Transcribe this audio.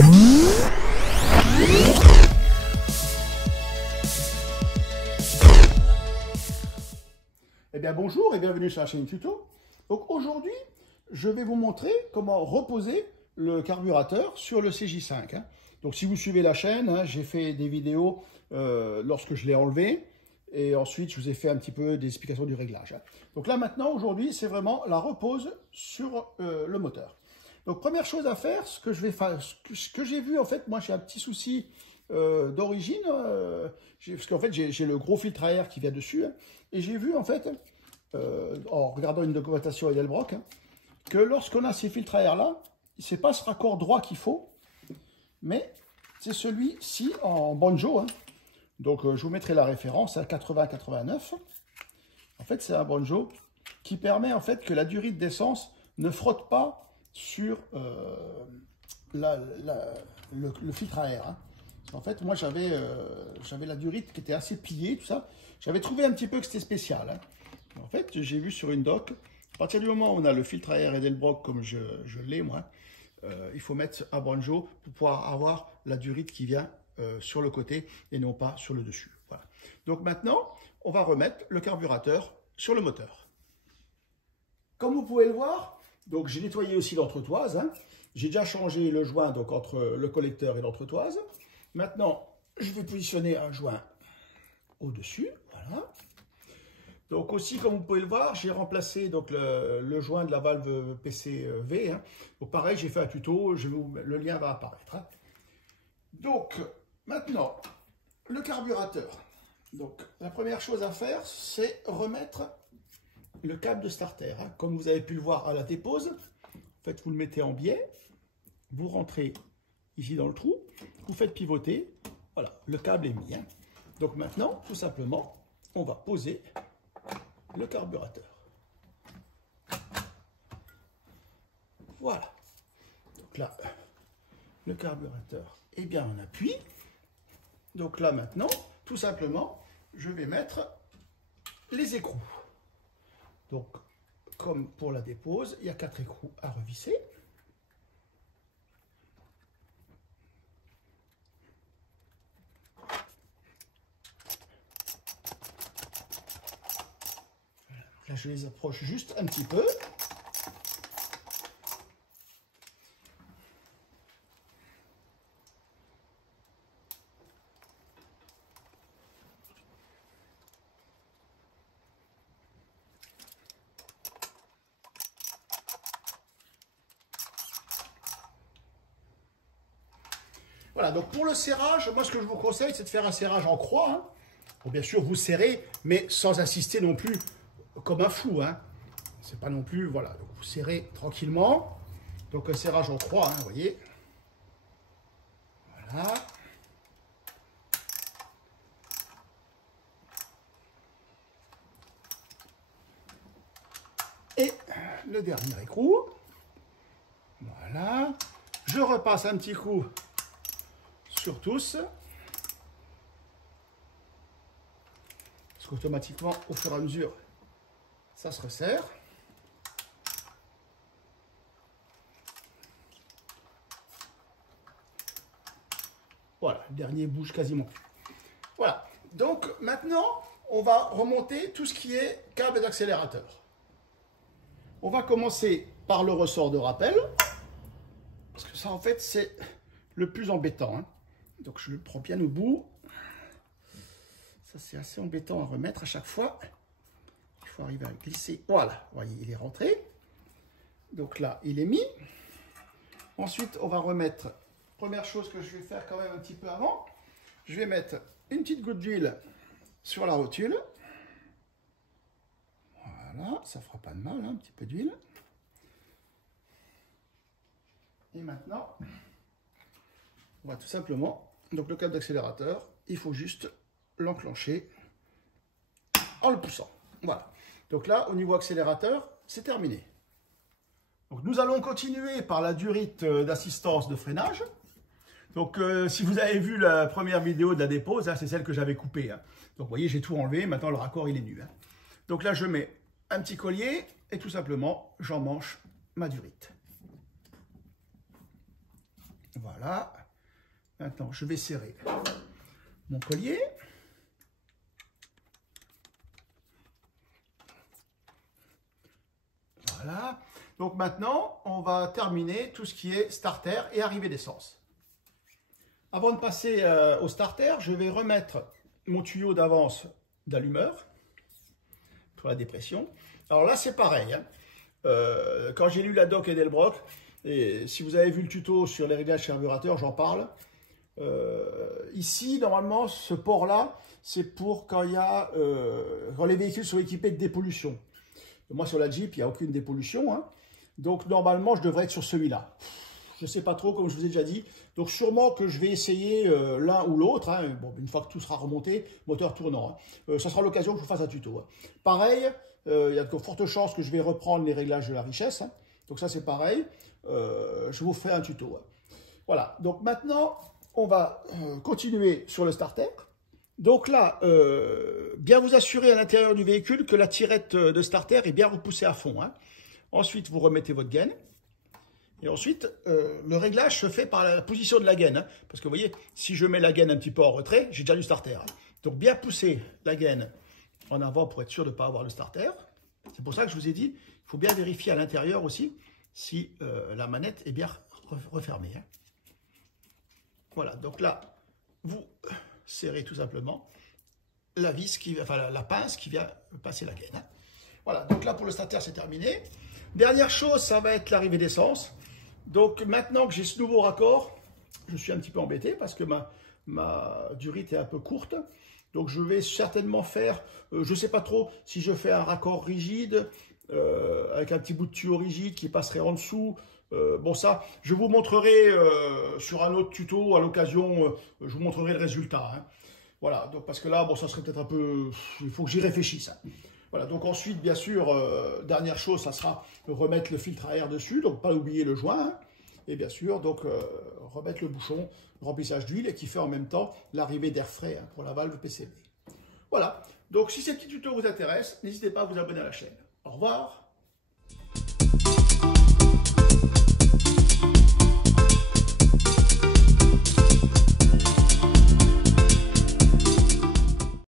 Eh bien bonjour et bienvenue sur la chaîne Tuto. Donc aujourd'hui, je vais vous montrer comment reposer le carburateur sur le CJ5. Donc si vous suivez la chaîne, j'ai fait des vidéos lorsque je l'ai enlevé et ensuite je vous ai fait un petit peu des explications du réglage. Donc là maintenant, aujourd'hui, c'est vraiment la repose sur le moteur. Donc première chose à faire, ce que j'ai vu en fait, moi j'ai un petit souci d'origine, parce qu'en fait j'ai le gros filtre à air qui vient dessus, et j'ai vu en fait, en regardant une documentation Edelbrock, que lorsqu'on a ces filtres à air là, c'est pas ce raccord droit qu'il faut, mais c'est celui-ci en banjo. Donc je vous mettrai la référence à 80-89. En fait c'est un banjo qui permet en fait que la durite d'essence ne frotte pas sur le filtre à air. En fait, moi, j'avais la durite qui était assez pliée, tout ça. J'avais trouvé un petit peu que c'était spécial. En fait, j'ai vu sur une doc, à partir du moment où on a le filtre à air Edelbrock, comme je l'ai, moi, il faut mettre un banjo pour pouvoir avoir la durite qui vient sur le côté et non pas sur le dessus. Voilà. Donc maintenant, on va remettre le carburateur sur le moteur. Comme vous pouvez le voir, donc j'ai nettoyé aussi l'entretoise. J'ai déjà changé le joint donc, entre le collecteur et l'entretoise. Maintenant, je vais positionner un joint au-dessus, voilà. Donc aussi, comme vous pouvez le voir, j'ai remplacé donc, le joint de la valve PCV. Donc pareil, j'ai fait un tuto, le lien va apparaître. Donc, maintenant, le carburateur. Donc, la première chose à faire, c'est remettre le câble de starter. Comme vous avez pu le voir à la dépose, en fait, vous le mettez en biais, vous rentrez ici dans le trou, vous faites pivoter, voilà, le câble est mis. Donc maintenant, tout simplement, on va poser le carburateur. Voilà. Donc là, le carburateur est bien en appui. Donc là maintenant, tout simplement, je vais mettre les écrous. Donc, comme pour la dépose, il y a 4 écrous à revisser. Là, je les approche juste un petit peu. Voilà, donc pour le serrage, moi ce que je vous conseille, c'est de faire un serrage en croix. Bon, bien sûr, vous serrez, mais sans insister non plus comme un fou. C'est pas non plus, voilà. Donc vous serrez tranquillement. Donc un serrage en croix, vous voyez. Voilà. Et le dernier écrou. Voilà. Je repasse un petit coup sur tous. Parce qu'automatiquement, au fur et à mesure, ça se resserre. Voilà, le dernier bouge quasiment plus. Voilà, donc maintenant, on va remonter tout ce qui est câble d'accélérateur. On va commencer par le ressort de rappel. Parce que ça, en fait, c'est le plus embêtant. Donc, je le prends bien au bout. Ça, c'est assez embêtant à remettre à chaque fois. Il faut arriver à glisser. Voilà, vous voyez, il est rentré. Donc là, il est mis. Ensuite, on va remettre, première chose que je vais faire quand même un petit peu avant, je vais mettre une petite goutte d'huile sur la rotule. Voilà, ça fera pas de mal, un petit peu d'huile. Et maintenant, on va tout simplement, donc le câble d'accélérateur, il faut juste l'enclencher en le poussant. Voilà. Donc là, au niveau accélérateur, c'est terminé. Donc nous allons continuer par la durite d'assistance de freinage. Donc si vous avez vu la première vidéo de la dépose, c'est celle que j'avais coupée. Donc vous voyez, j'ai tout enlevé, maintenant le raccord il est nu. Donc là, je mets un petit collier et tout simplement, j'emmanche ma durite. Voilà. Maintenant, je vais serrer mon collier. Voilà. Donc maintenant, on va terminer tout ce qui est starter et arrivée d'essence. Avant de passer au starter, je vais remettre mon tuyau d'avance d'allumeur pour la dépression. Alors là, c'est pareil. Hein. Quand j'ai lu la doc Edelbrock, et si vous avez vu le tuto sur les réglages carburateur, j'en parle. Ici, normalement, ce port-là, c'est pour quand quand les véhicules sont équipés de dépollution. Moi, sur la Jeep, il n'y a aucune dépollution. Hein. Donc, normalement, je devrais être sur celui-là. Je ne sais pas trop, comme je vous ai déjà dit. Donc, sûrement que je vais essayer l'un ou l'autre. Hein. Bon, une fois que tout sera remonté, moteur tournant. Hein. Ça sera l'occasion que je vous fasse un tuto. Hein. Pareil, il y a de fortes chances que je vais reprendre les réglages de la richesse. Hein. Donc, ça, c'est pareil. Je vous ferai un tuto. Hein. Voilà. Donc, maintenant, on va continuer sur le starter. Donc là, bien vous assurer à l'intérieur du véhicule que la tirette de starter est bien repoussée à fond. Hein. Ensuite, vous remettez votre gaine. Et ensuite, le réglage se fait par la position de la gaine. Hein. Parce que vous voyez, si je mets la gaine un petit peu en retrait, j'ai déjà du starter. Hein. Donc bien pousser la gaine en avant pour être sûr de ne pas avoir le starter. C'est pour ça que je vous ai dit, il faut bien vérifier à l'intérieur aussi si la manette est bien refermée. Hein. Voilà, donc là, vous serrez tout simplement la vis, la pince qui vient passer la gaine. Hein. Voilà, donc là pour le starter c'est terminé. Dernière chose, ça va être l'arrivée d'essence. Donc maintenant que j'ai ce nouveau raccord, je suis un petit peu embêté parce que ma durite est un peu courte. Donc je vais certainement faire, je ne sais pas trop si je fais un raccord rigide, avec un petit bout de tuyau rigide qui passerait en dessous. Bon ça, je vous montrerai sur un autre tuto à l'occasion, je vous montrerai le résultat. Hein. Voilà, donc parce que là, bon, ça serait peut-être un peu, il faut que j'y réfléchisse. Hein. Voilà, donc ensuite, bien sûr, dernière chose, ça sera remettre le filtre à air dessus, donc pas oublier le joint. Hein. Et bien sûr, donc remettre le bouchon, le remplissage d'huile et qui fait en même temps l'arrivée d'air frais hein, pour la valve PCV. Voilà, donc si ces petits tutos vous intéressent, n'hésitez pas à vous abonner à la chaîne. Au revoir.